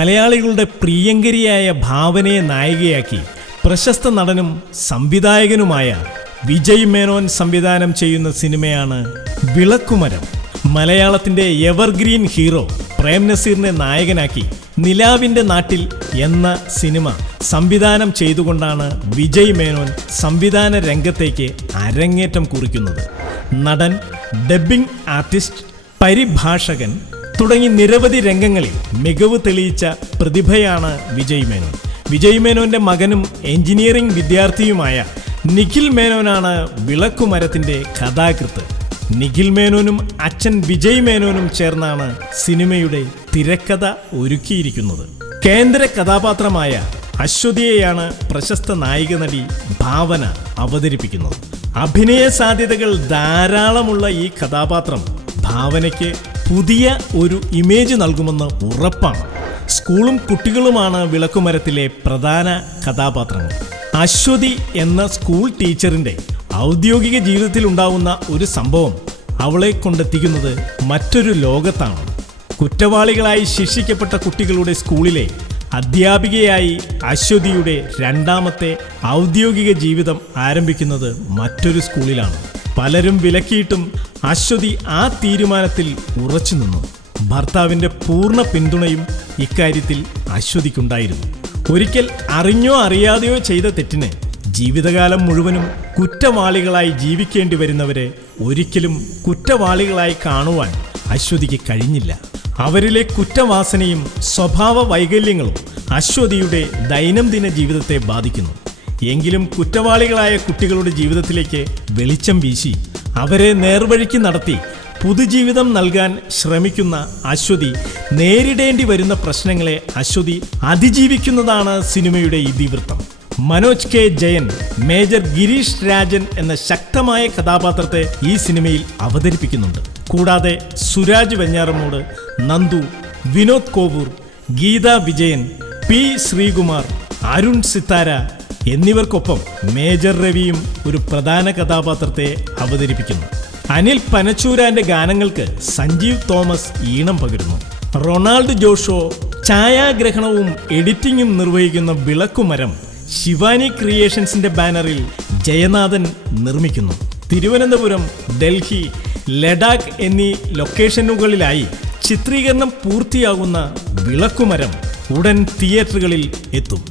മലയാളികളുടെ പ്രിയങ്കരിയായ ഭാവനയെ നായികയാക്കി പ്രശസ്ത നടനും സംവിധായകനുമായ വിജയ് മേനോൻ സംവിധാനം ചെയ്യുന്ന സിനിമയാണ് വിളക്കുമരം. മലയാളത്തിൻ്റെ എവർഗ്രീൻ ഹീറോ പ്രേം നസീറിനെ നായകനാക്കി നിലാവിൻ്റെ നാട്ടിൽ എന്ന സിനിമ സംവിധാനം ചെയ്തുകൊണ്ടാണ് വിജയ് മേനോൻ സംവിധാന രംഗത്തേക്ക് അരങ്ങേറ്റം കുറിക്കുന്നത്. നടൻ, ഡബ്ബിംഗ് ആർട്ടിസ്റ്റ്, പരിഭാഷകൻ തുടങ്ങി നിരവധി രംഗങ്ങളിൽ മികവ് തെളിയിച്ച പ്രതിഭയാണ് വിജയ് മേനോൻ. വിജയ് മേനോന്റെ മകനും എഞ്ചിനീയറിംഗ് വിദ്യാർത്ഥിയുമായ നിഖിൽ മേനോനാണ് വിളക്കുമരത്തിന്റെ കഥാകൃത്ത്. നിഖിൽ മേനോനും അച്ഛൻ വിജയ് മേനോനും ചേർന്നാണ് സിനിമയുടെ തിരക്കഥ ഒരുക്കിയിരിക്കുന്നത്. കേന്ദ്ര കഥാപാത്രമായ അശ്വതിയെയാണ് പ്രശസ്ത നായിക നടി ഭാവന അവതരിപ്പിക്കുന്നത്. അഭിനയ സാധ്യതകൾ ധാരാളമുള്ള ഈ കഥാപാത്രം ഭാവനയ്ക്ക് പുതിയ ഒരു ഇമേജ് നൽകുമെന്ന് ഉറപ്പാണ്. സ്കൂളും കുട്ടികളുമാണ് വിളക്കുമരത്തിലെ പ്രധാന കഥാപാത്രങ്ങൾ. അശ്വതി എന്ന സ്കൂൾ ടീച്ചറിന്റെ ഔദ്യോഗിക ജീവിതത്തിൽ ഉണ്ടാവുന്ന ഒരു സംഭവം അവളെ കൊണ്ടെത്തിക്കുന്നത് മറ്റൊരു ലോകത്താണ്. കുറ്റവാളികളായി ശിക്ഷിക്കപ്പെട്ട കുട്ടികളുടെ സ്കൂളിലെ അധ്യാപികയായി അശ്വതിയുടെ രണ്ടാമത്തെ ഔദ്യോഗിക ജീവിതം ആരംഭിക്കുന്നത് മറ്റൊരു സ്കൂളിലാണ്. പലരും വിലക്കിയിട്ടും അശ്വതി ആ തീരുമാനത്തിൽ ഉറച്ചു നിന്നു. ഭർത്താവിൻ്റെ പൂർണ്ണ പിന്തുണയും ഇക്കാര്യത്തിൽ അശ്വതിക്കുണ്ടായിരുന്നു. ഒരിക്കൽ അറിഞ്ഞോ അറിയാതെയോ ചെയ്ത തെറ്റിന് ജീവിതകാലം മുഴുവനും കുറ്റവാളികളായി ജീവിക്കേണ്ടി വരുന്നവരെ ഒരിക്കലും കുറ്റവാളികളായി കാണുവാൻ അശ്വതിക്ക് കഴിഞ്ഞില്ല. അവരിലെ കുറ്റവാസനയും സ്വഭാവ വൈകല്യങ്ങളും അശ്വതിയുടെ ദൈനംദിന ജീവിതത്തെ ബാധിക്കുന്നു. എങ്കിലും കുറ്റവാളികളായ കുട്ടികളുടെ ജീവിതത്തിലേക്ക് വെളിച്ചം വീശി അവരെ നേർവഴിക്ക് നടത്തി പുതുജീവിതം നൽകാൻ ശ്രമിക്കുന്ന അശ്വതി നേരിടേണ്ടി വരുന്ന പ്രശ്നങ്ങളെ അശ്വതി അതിജീവിക്കുന്നതാണ് സിനിമയുടെ ഇതിവൃത്തം. മനോജ് കെ ജയൻ മേജർ ഗിരീഷ് രാജൻ എന്ന ശക്തമായ കഥാപാത്രത്തെ ഈ സിനിമയിൽ അവതരിപ്പിക്കുന്നുണ്ട്. കൂടാതെ സുരാജ് വെഞ്ഞാറമൂട്, നന്ദു, വിനോദ് കോവൂർ, ഗീത വിജയൻ, പി ശ്രീകുമാർ, അരുൺ സിത്താര എന്നിവർക്കൊപ്പം മേജർ രവിയും ഒരു പ്രധാന കഥാപാത്രത്തെ അവതരിപ്പിക്കുന്നു. അനിൽ പനച്ചൂരാന്റെ ഗാനങ്ങൾക്ക് സഞ്ജീവ് തോമസ് ഈണം പകരുന്നു. റൊണാൾഡ് ജോഷോ ഛായാഗ്രഹണവും എഡിറ്റിംഗും നിർവഹിക്കുന്ന വിളക്കുമരം ശിവാനി ക്രിയേഷൻസിന്റെ ബാനറിൽ ജയനാഥൻ നിർമ്മിക്കുന്നു. തിരുവനന്തപുരം, ഡൽഹി, ലഡാക്ക് എന്നീ ലൊക്കേഷനുകളിലായി ചിത്രീകരണം പൂർത്തിയാകുന്ന വിളക്കുമരം ഉടൻ തിയേറ്ററുകളിൽ എത്തും.